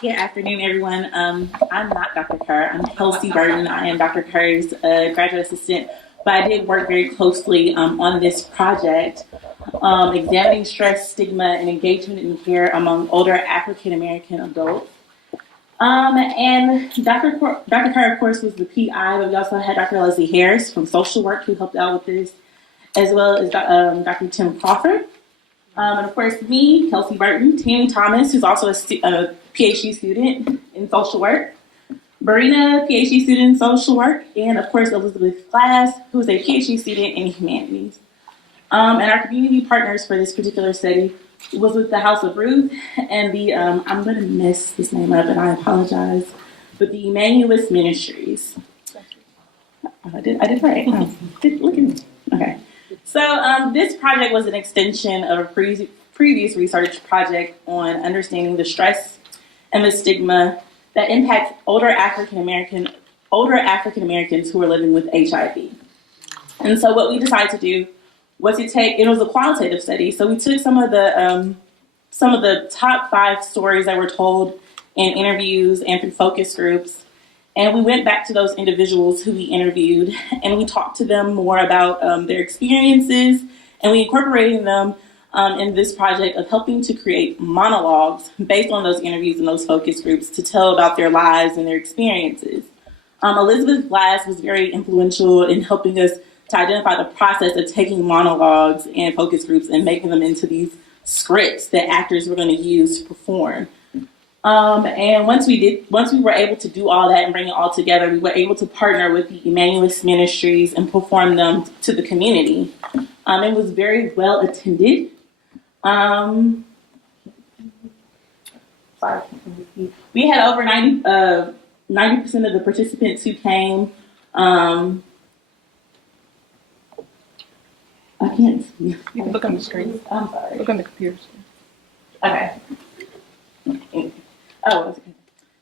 Good afternoon, everyone. I'm not Dr. Kerr. I'm Kelsey Burton. I am Dr. Kerr's graduate assistant, but I did work very closely on this project, examining stress, stigma, and engagement in care among older African American adults. And Dr. Kerr, of course, was the PI, but we also had Dr. Leslie Harris from social work who helped out with this, as well as Dr. Tim Crawford. And of course, me, Kelsey Burton, Tammy Thomas, who's also a PhD student in social work, Barina, PhD student in social work, and of course, Elizabeth Glass, who's a PhD student in humanities. And our community partners for this particular study was with the House of Ruth and the, I'm going to mess this name up and I apologize, but the Emmanuelist Ministries. I did right. Look at me. Okay. So this project was an extension of a previous research project on understanding the stress and the stigma that impacts older African Americans who are living with HIV. And so what we decided to do was it was a qualitative study. So we took some of the top 5 stories that were told in interviews and through focus groups. And we went back to those individuals who we interviewed and we talked to them more about their experiences, and we incorporated them in this project of helping to create monologues based on those interviews and those focus groups to tell about their lives and their experiences. Elizabeth Glass was very influential in helping us to identify the process of taking monologues and focus groups and making them into these scripts that actors were going to use to perform. And once we were able to do all that and bring it all together, we were able to partner with the Emmanuelist Ministries and perform them to the community. It was very well attended. We had over 90% of the participants who came. I can't see. You can look on the screen. I'm sorry. Look on the computer screen. Okay. Oh, okay.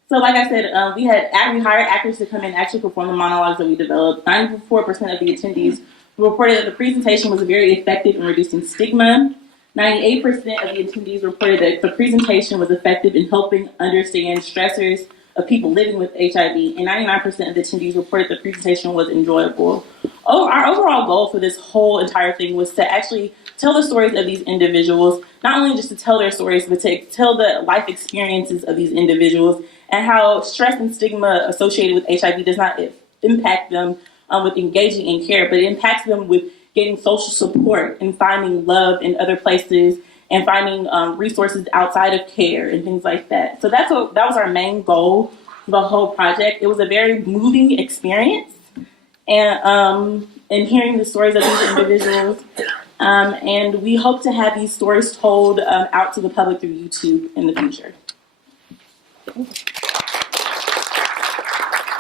So like I said, we hired actors to come in and actually perform the monologues that we developed. 94% of the attendees reported that the presentation was very effective in reducing stigma. 98% of the attendees reported that the presentation was effective in helping understand stressors of people living with HIV, and 99% of the attendees reported the presentation was enjoyable. Our overall goal for this whole entire thing was to actually tell the stories of these individuals, not only just to tell their stories, but to tell the life experiences of these individuals and how stress and stigma associated with HIV does not impact them with engaging in care, but it impacts them with getting social support and finding love in other places and finding resources outside of care and things like that. So that was our main goal for the whole project. It was a very moving experience, and hearing the stories of these individuals. And we hope to have these stories told out to the public through YouTube in the future.